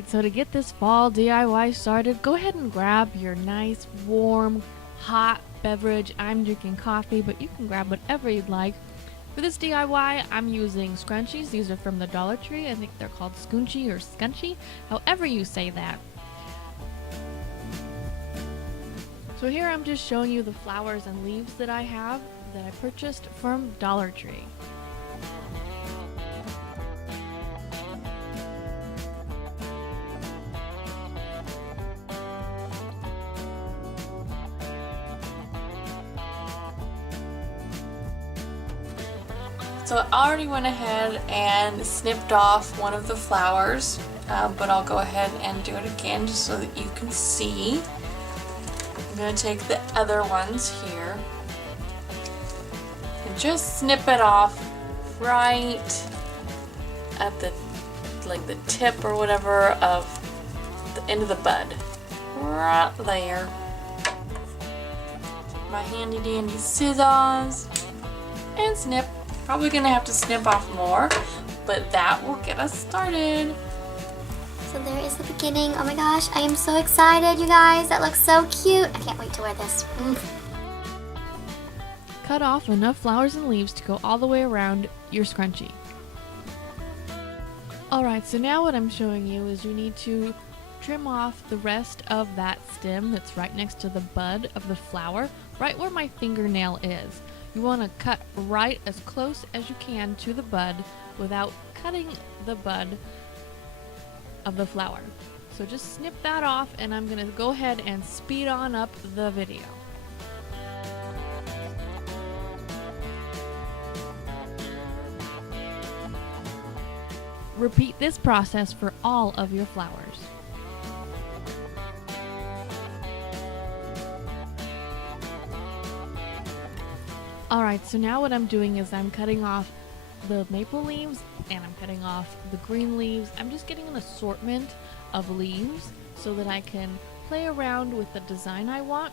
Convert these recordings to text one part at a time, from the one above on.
Alright, so to get this fall DIY started, go ahead and grab your nice, warm, hot beverage. I'm drinking coffee, but you can grab whatever you'd like. For this DIY, I'm using Scrunchies. These are from the Dollar Tree. I think they're called Scrunchie or Scunchie, however you say that. So here I'm just showing you the flowers and leaves that I have that I purchased from Dollar Tree. So I already went ahead and snipped off one of the flowers, but I'll go ahead and do it again just so that you can see. I'm going to take the other ones here and just snip it off right at the tip or whatever of the end of the bud. Right there. My handy dandy scissors and snip. Probably gonna have to snip off more, but that will get us started. So there is the beginning. Oh my gosh, I am so excited, you guys. That looks so cute. I can't wait to wear this. Cut off enough flowers and leaves to go all the way around your scrunchie. Alright, so now what I'm showing you is you need to trim off the rest of that stem that's right next to the bud of the flower, right where my fingernail is. You want to cut right as close as you can to the bud without cutting the bud of the flower. So just snip that off, and I'm going to go ahead and speed on up the video. Repeat this process for all of your flowers. Alright, so now what I'm doing is I'm cutting off the maple leaves and I'm cutting off the green leaves. I'm just getting an assortment of leaves so that I can play around with the design I want.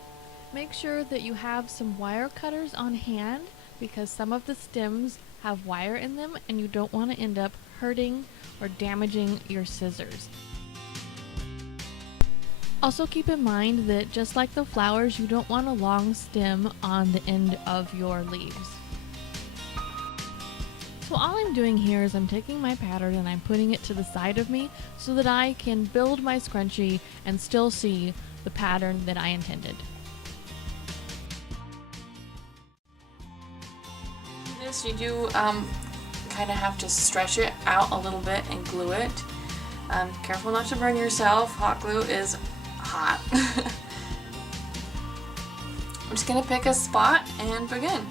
Make sure that you have some wire cutters on hand because some of the stems have wire in them and you don't want to end up hurting or damaging your scissors. Also keep in mind that just like the flowers, you don't want a long stem on the end of your leaves. So all I'm doing here is I'm taking my pattern and I'm putting it to the side of me so that I can build my scrunchie and still see the pattern that I intended. This you do kind of have to stretch it out a little bit and glue it. Careful not to burn yourself. Hot glue is hot. I'm just gonna pick a spot and begin.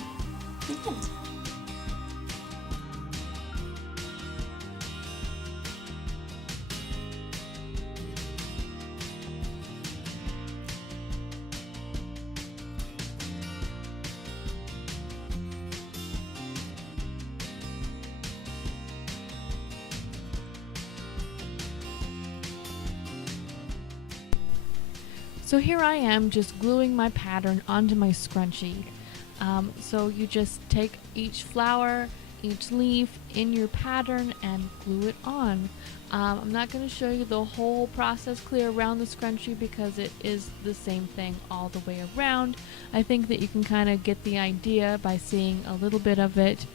So here I am just gluing my pattern onto my scrunchie. So you just take each flower, each leaf in your pattern and glue it on. I'm not going to show you the whole process clear around the scrunchie because it is the same thing all the way around. I think that you can kind of get the idea by seeing a little bit of it.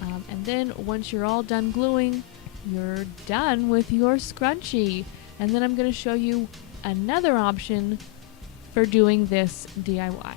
And then once you're all done gluing, you're done with your scrunchie. And then I'm going to show you another option for doing this DIY.